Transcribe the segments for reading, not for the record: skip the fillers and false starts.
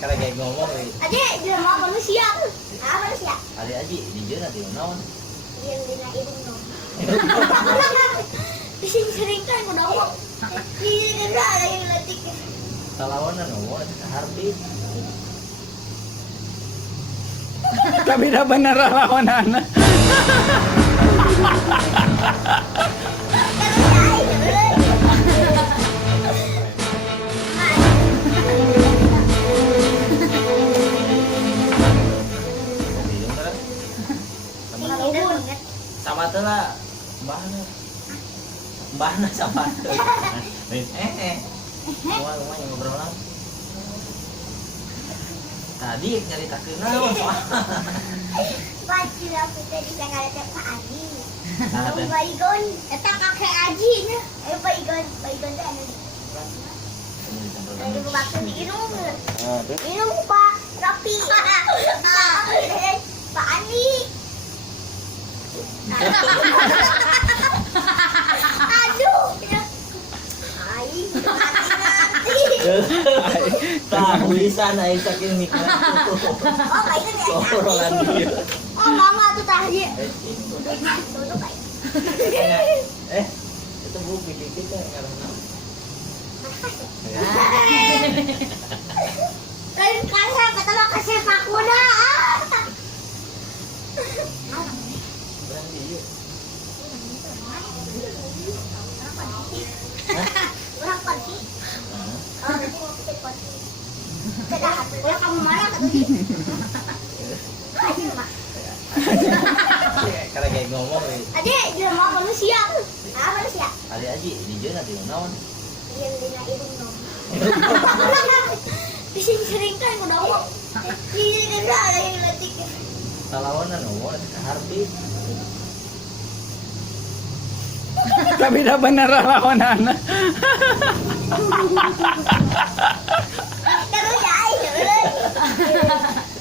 Karena kayak ngomong nih. Adik, dia mau manusia. Ah, manusia. Adik aji di jeuna di naon? Iya, dina hidung dong. Sering kan udah ngomong. Iya, dia lagi letik. Salawanan ngomong Hardi. Tapi dah bener lawanan. Sama tuh lah, mbahna sama tuh. Rumah yang ngobrol lah. Tadi nyaritakeun naon soal. Pasti lah kita bisa ngarep Pak Aji. Nah, teh. Baygon, eta kakek Aji nya. Baygon teh anu. Ayo waktu diinum. Minum Pak, rapi. Pak Ani. Aduh. Ai, nanti. Tahu lisan ai saking nikmat. Oh, baik kan ya. Obrolan dia. Oh, mama tuh tadi. Duduk baik. Itu buku kita karena Lain kasih pertama kasih pakuna. berani yuk. Orang pergi. Oh, nanti mau kita pergi. Sudah, udah kamu marah kan tadi? Ayo, Mak. Karena kayak ngomong nih. Adik, dia mau manusia. Ah, manusia. Adik aji di jeuna di naon? Iya, dina hidung dong. Sering kan udah ngomong. Iya, dia lagi letik. Salawanan ngomong Hardi. Tapi dah bener lawanan. Terus ya, ayo.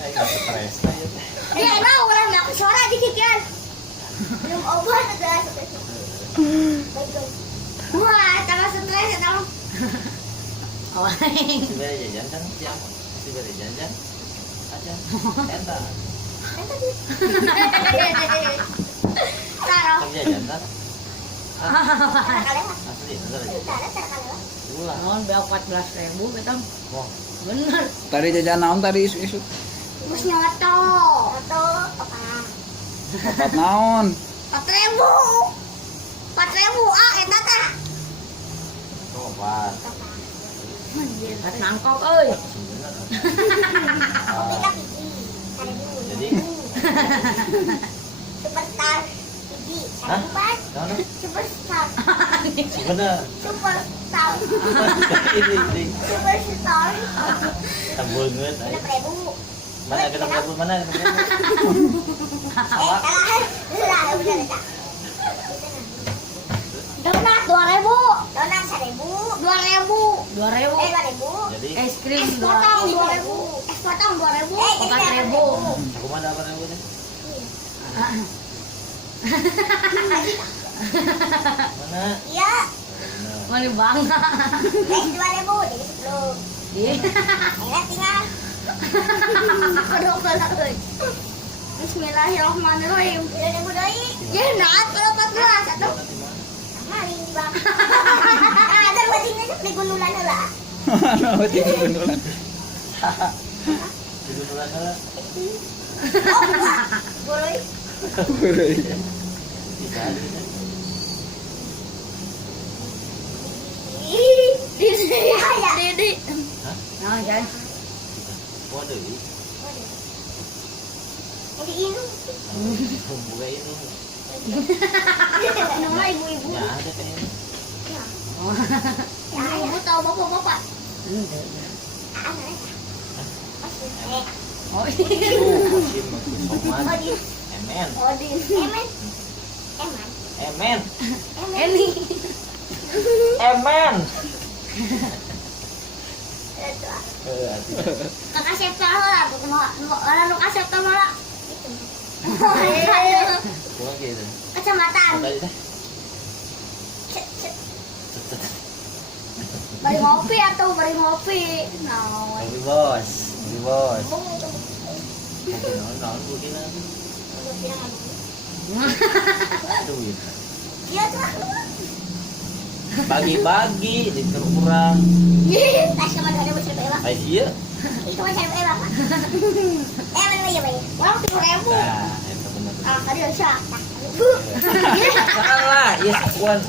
Ayo stres aja. Dia mau orang nak suara dikit kan. Belum obat ada. Baik. Wah, tambah stres ya, tahu. Si bere jajan kan siang. Si bere jajan. Aja. Eta. Taruh. Kerja jantan. Kalian. Asli bener aja. Kalian. Ulah. Naon beak 14.000 betul. Wah. Bener. Tadi jajan naon tadi isu-isu. Bus nyoto. Nyoto apa? Dapat naon? 4.000. 4.000 ah eta teh. Obat. Kat mangkok euy. Kopi lah pipi. Ada dulu. Jadi Superstar pipi. Ada hah? empat. Naon? Superstar. Bener. Superstar. Ini Superstar. tambungeun aya. 6.000. Mana kita berapa mana? Sama. Lah, udah. Donat 2.000. Donat 1.000. 2.000. 2.000. 2.000. Jadi Es krim Es potong 2.000. 2.000. Es potong 2.000. 4.000. aku mana apa nih? Mana? Iya. Bener. Mali banget. Es 2.000 jadi 10. Ih, Enak tinggal. Aduh, galak euy. Bismillahirrahmanirrahim. 2.000 deui. Ya, naat kalau 14 atuh. Mari, Bang. Ada batinnya di gunungan heula. Anu tiga beneran. Jadi bulan lah. Oh, enggak. Boleh. Bisa aja. Didi. Hah? nah kan. Waduh, ini. Jadi ini. Buka ini. Nama ibu-ibu. Ya ada kan ini. Ya, ibu tahu bapak-bapak. Oh, Hakim, Soman, Odin. Emen, Odin. Emen. Emen, ini. Emen. Itu. Kakak siapa lah? Orang lu kasih tahu lah. Itu. Cuma gitu. Kecamatan. Apa aja deh? Cet, cet. Bari ngopi atau bari ngopi? No. Kopi bos. Kopi bos. Kopi non budi nanti. Aduh gitu. Iya tuh. Bagi-bagi di kurang. Tas sama ada besar bela. Ay iya. Itu macam bela. Mana ya, Bay? Wah, 10.000. Nah, itu benar. Ah, tadi udah siap. Salah, iya sekuan.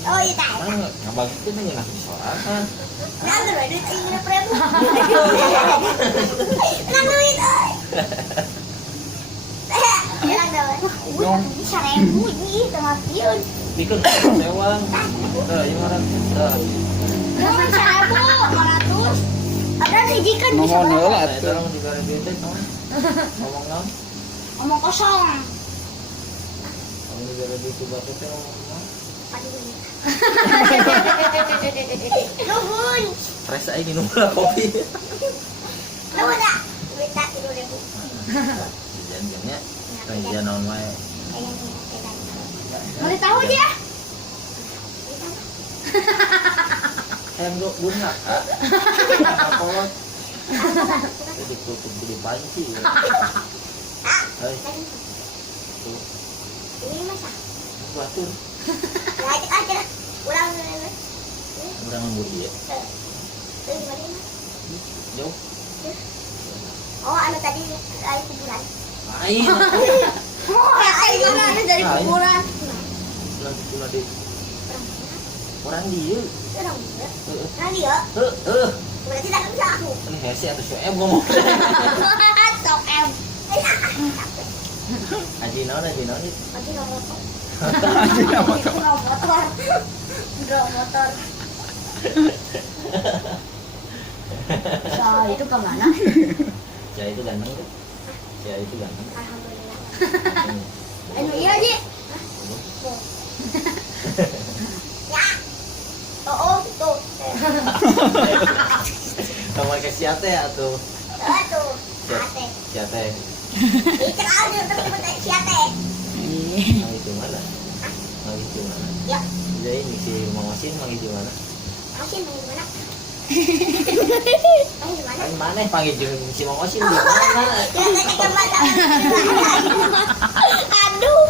Oh, iya tak. Mana ngabang itu nih ngasih soal kan. Nang duit aing 50.000. Nang duit euy. Bilang dah. Yung 1.000 ini tengah piun. Pikir sewang. Dah, yang orang dah. Ngomong 1.500. Ada dijikan bisa Ngomong berapa? heula Saya atuh. orang di barang beda non. Ngomong non. Ngomong kosong. Ngomong di barang beda bapak teh ngomong. Nuhun. Fresh aja minum lah kopi. Nuhun dah. Duit tak 10.000. Janjiannya janjian non wae. Mau tahu dia? Dok guna. Kolot. Jadi tutup di panci. Hai, Ini masa. batur. Ya aja. Ulang. Urang budi ya. Jauh. Oh, anu tadi dari kuburan. Lain. Oh, ayo anu dari Lain. kuburan. Lagi pula di orang dia. Orang dia. Nanti ya. Berarti tak bisa aku. Ini hese atau syueb ngomong. Sok em. Aji non itu. Masih nggak motor. Anjing apa tuh? Nggak motor. Nggak motor. So, itu kemana? Ya itu ganteng tuh. Ya itu ganteng. Alhamdulillah. Hmm. Anu iya Ji. Ya. Oh, tuh. Kamu kasih ate ya tuh. Tuh. Ate. Siate. Itu aja tapi bukan siate. Mau itu mana? Mau itu mana? Ya. Jadi ini si Mamosin mau itu mana? Masih mau gimana? Mau gimana? Kan mana panggil si Mamosin di mana? Aduh.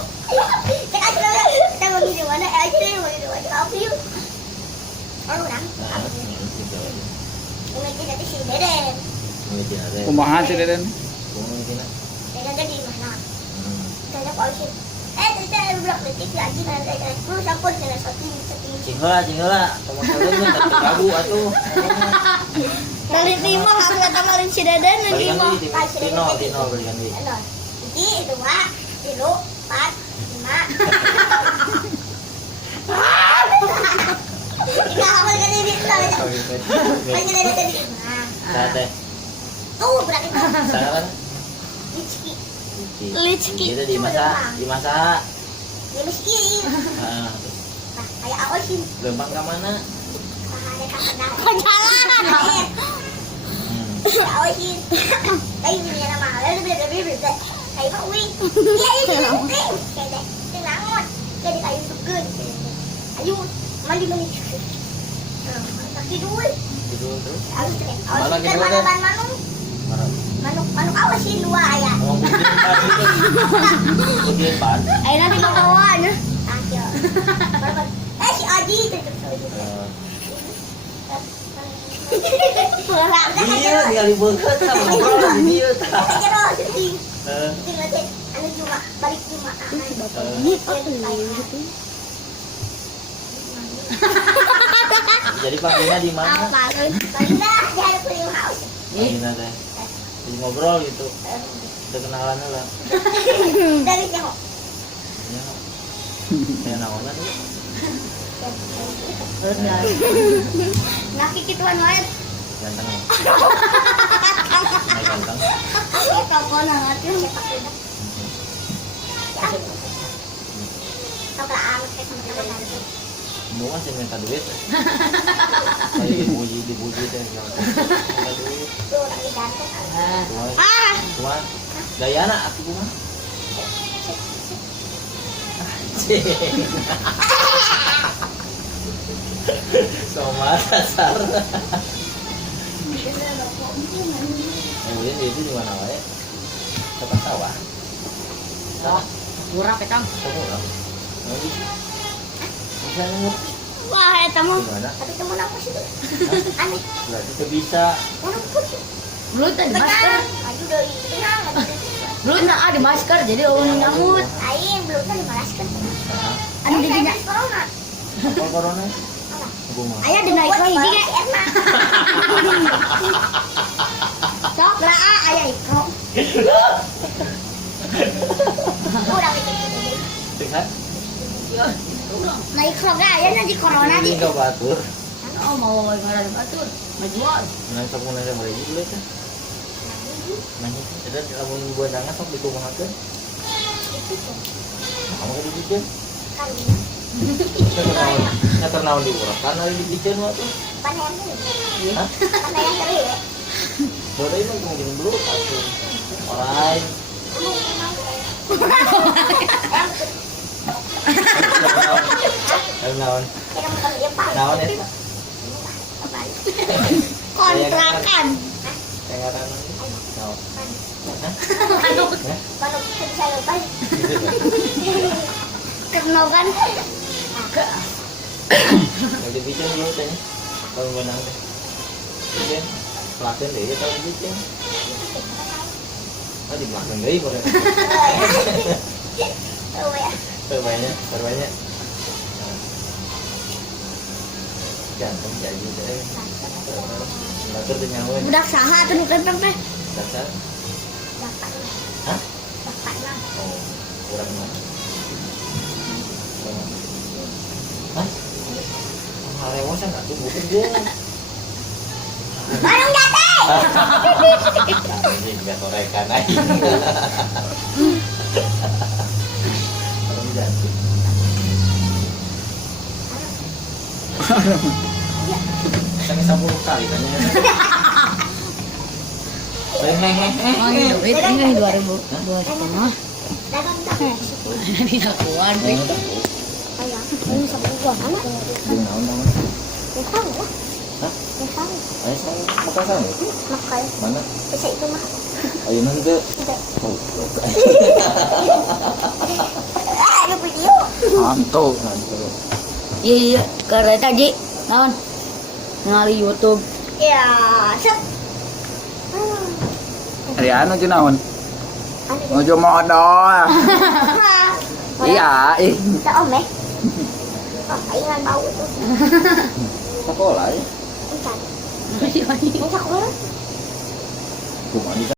Kita mau di mana? Aja deh mau di mana? Apa yuk? Oh, orang. Nah, gitu aja. Ini jadi si Deden. Mau itu ada. Kumaha sih Deden? Mau itu mana? Deden jadi mana? Hmm. Kita polisi. Kita ada beberapa detik lagi nanti terus sampun kena setting. Cingela, teman-teman tuh tak terganggu atuh. Dari timur aku kemarin si Deden Balikan duit, Tino balikan duit. Jadi 2, 3, 4, 5. Kita hafal kan ini tuh. Hanya ada tadi. Nah, Sate, tuh berarti tuh. sekarang Licki. Licki. Itu dimasak. Ya mesti. Nah, Nah, kayak apa sih? gampang ke mana? Kau jalan. Hmm. Apa sih? Kayak gini nama. Lalu beda. Kayak apa wih? Iya ini. Kayak nangot. Jadi kayu sugen. Ayo, mandi. Tapi duit. Gitu terus. Awas deh. Awas Mana kita gitu, mana Dek? manuk. Marah. Manuk awas sih 2 ya. Ngomong begini pan. Eh nanti mau kawan. Ayo. Si Aji itu. Dia tinggal di beukeut tah ngobrol di dieu tah. Anu cuma balik cuma. Jadi panggilnya di mana? Palindah di hari Prim House. Panggilnya teh. Jadi ngobrol gitu. Udah kenalan lah. Dari nyaho. Ya. Saya naonan dulu. Naki kituan wae. Ganteng ya. Naik ganteng. Kamu nangat yuk cetak udah. Toprak anak kayak teman-teman. Bunga sih minta duit. Kayak dipuji teh. Minta duit. Tuh lagi ganteng. Ah, Cuma Dayana aku bunga. Sama dasar. Kemudian dia itu di mana wae? Tempat sawah. Sawah. Murah petang. Kamu lah. Bisa ngerti Wah, eta mah. gimana? Tapi temen aku sih tuh. Aneh. Berarti itu bisa. Orang putih. Belum tadi masker. Aduh dari tenang. Belum nak ada masker jadi orang nyamut. Aing belum tadi malas kan. Nah, Anu di dinya. Corona. apa corona? Aku mah. Ayah dinaik lagi dia. Sok lah ayah ikro. Udah gitu. Sehat? Naik ikro gak ayah nanti corona di. Ini kau batur. Oh mau ngaran batur. Majuan. Nah, sok mun ada boleh juga kan. Nanya, ada lamun buat dangan sok dikumahakeun. Kamu kudu bikin. Nyater naon di urang. Kan ari dibikin mah tuh. Panen ini. Hah? Panen kali ya. Boleh mah mungkin dulu atuh. Alright. Naon? Naon eta? Kontrakan. Kayak ngaran naon? Hah? Manuk. Hah? Manuk saya bay. Gitu kan? Kenogan. Mau dibikin dulu tanya. Kalau menang teh. Bikin. Pelatihan deh, kalau dibikin. Oh, di belakang deh, boleh. Oh ya. Berbanyak. Jangan jadi deh. Batur tuh nyawa. Budak saha tuh nu kenteng teh. Dasar. Bapak. Hah? Bapak lah. Oh, kurang mah. Hah? Harewasan nggak tuh bukan dia. Manung jate. Ini juga torekan aja. Kalau jatuh. Sampai 10 kali tanya. Oh iya, duit ini 2000. 2,5. Dagang dagang. Ini akuan. Ayah, ini sama gua anak. Jeung naon naon? Tahu ya. Hah? Tahu. Ayo saya Makassar ya? Makai. Mana? Bisa itu mah. Ayo nanti. Tidak. Oh, Ada video. Mantul. Iya, karena tadi naon ngali YouTube. Ya, sep. Hari anu cina naon? Ngojo modal. Iya, Tak om eh. Oh, ingat bau itu. sekolah ya? Bukan. Iya. Ini sekolah. Cuma di